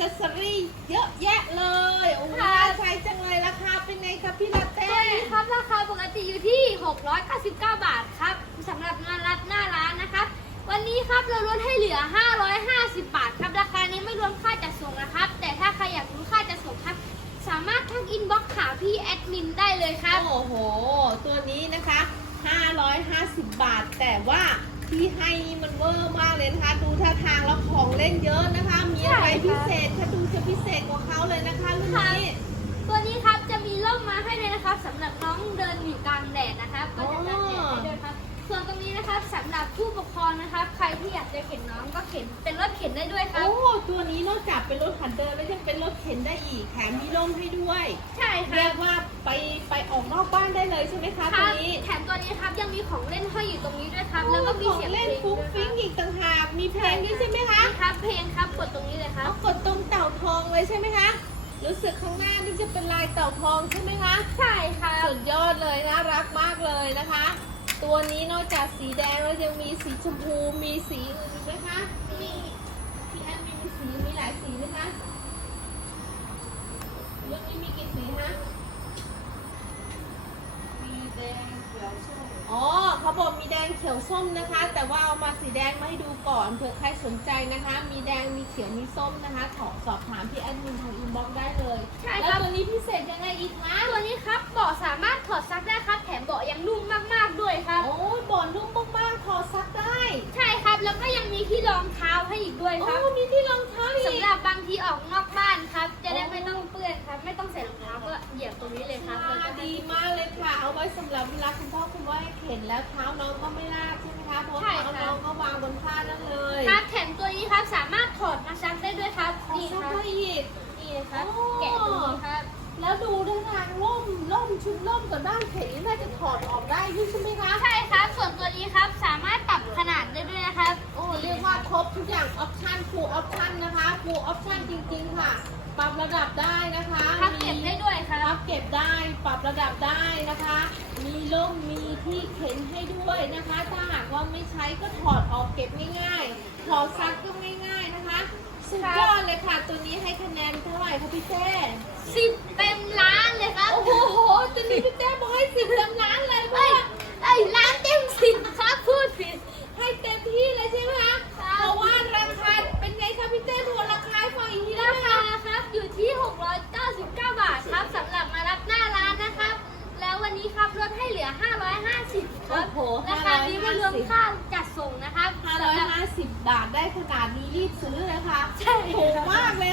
ซสซอรี่เยอะแยะเลยโอ้โหาใช้จังเลยราคาเป็นไงครับพี่นาเต้ ตัวนี้ครับราคาปกติอยู่ที่ 699 บาทครับสำหรับงานรัดหน้าร้านนะครับ วันนี้ครับเราลดให้เหลือ 550 บาทครับราคานี้ไม่รวมค่าจัดส่งนะครับ แต่ถ้าใครอยากรู้ค่าจัดส่งครับ สามารถทักอินบ็อกซ์หาพี่แอดมินได้เลยครับ โอ้โห ตัวนี้นะคะ 550 บาท แต่ว่า ที่ให้นี่มันเวอร์มากเลยนะคะ ดูท่าทางแล้วของเล่นเยอะนะคะ มีอะไรใช่ค่ะพิเศษคะดูจะพิเศษกว่าเขาเลยนะคะรุ่นนี้ ตัวนี้ครับจะมีร่มมาให้เลยนะครับสำหรับน้องเดินอยู่กลางแดดนะครับก็จะกันแดดให้ด้วยครับ ส่วนตรงนี้นะครับสำหรับผู้ปกครองนะครับ ใครที่อยากจะเข็นน้องก็เข็นเป็นรถเข็นได้ด้วยครับ โอ้ตัวนี้นอกจากเป็นรถหันเดินแล้วยังเป็นรถเข็นได้อีกแถมมีร่มให้ด้วย ใช่คเรีรัยบกว่าไปไปออก นอกบ้านได้เลยใช่ไหมคะคตัวรับนี้แถมตัวนี้ครับยังมีของเล่นห้อยอยู่ตรงนี้ด้วยครับโอ้แล้วก็มีของเสียงเพเล่ลนงฟุ้งด้วยฟิ้งอีกต่างหากมีเพลงด้วยใช่ไหมคะครับเพลงครับกดตรงนี้เลยครับเอากดตรงเต่าทองเลยใช่ไหมคะรู้สึกข้างหน้านี่จะเป็นลายเต่าทองใช่ไหมคะ ใช่ครับ สุดยอดเลยน่ารักมากเลยนะคะ ตัวนี้นอกจากสีแดงแล้วยังมีสีชมพูมีสีอื่นอีกไหมคะมีพี่แอนมีสีมีหลายสีไหมคะรุ่นนี้มีกี่สีคะ มีแดงเขียวส้ม อ๋อ เขาบอกมีแดงเขียวส้มนะคะ แต่ว่าเอามาสีแดงมาให้ดูก่อนเผื่อใครสนใจนะคะ มีแดงมีเขียวมีส้มนะคะ ขอสอบถามพี่แอดมินทางอินบ็อกซ์ได้เลยใช่ครับ แล้วตัวนี้พิเศษยังไงอีกคะตัวนี้ครับเบาะสามารถถอดซักได้ครับ แถมเบาะยังนุ่มมากๆด้วยครับ โอ้ยบ่อนนุ่มมากๆถอดซักได้ใช่ครับ แล้วก็ยังมีที่รองเท้าให้อีกด้วยคโอ้รับมีที่รองเท้าอีกสำหรับบางทีออกนอก เข็นแล้วเท้าน้องก็ไม่ลากใช่ไหมคะเพราะว่าเท้าน้องก็วางบนผ้านั่นเลยครับแถมตัวนี้ครับสามารถถอดมาซักได้ด้วยครับนี่นี่คครัรับบอีก นี่นะครับโอ้ แกะตรงนี้ครับแล้วดูท่าทางร่มร่มชุดร่มกับด้านเข็นนี่น่าจะถอดออกได้ด้วยใช่ไหมคะใช่ครับส่วนตัวนี้ครับสามารถปรับขนาดได้ด้วยนะครับโอ้เรียกว่าครบทุกอย่างออปชั่นฟูลออปชั่นนะคะฟูลออปชั่นจริงๆค่ะ ปรับระดับได้นะคะ เก็บได้ปรับระดับได้นะคะ มีร่มมีที่เข็นให้ด้วยนะคะ ถ้าหากว่าไม่ใช้ก็ถอดออกเก็บง่ายๆ ถอดซักก็ง่ายๆนะคะ สุดยอดเลยค่ะ ตัวนี้ให้คะแนนเท่าไหร่คะพี่เต้สิบเต็มล้านเลยครับ โอ้โหตัวนี้ รวมค่าจัดส่งนะครับสำหรับ550 บาทได้ขนาดนี้รีบซื้อเลยค่ะใช่ ถูกมากเลย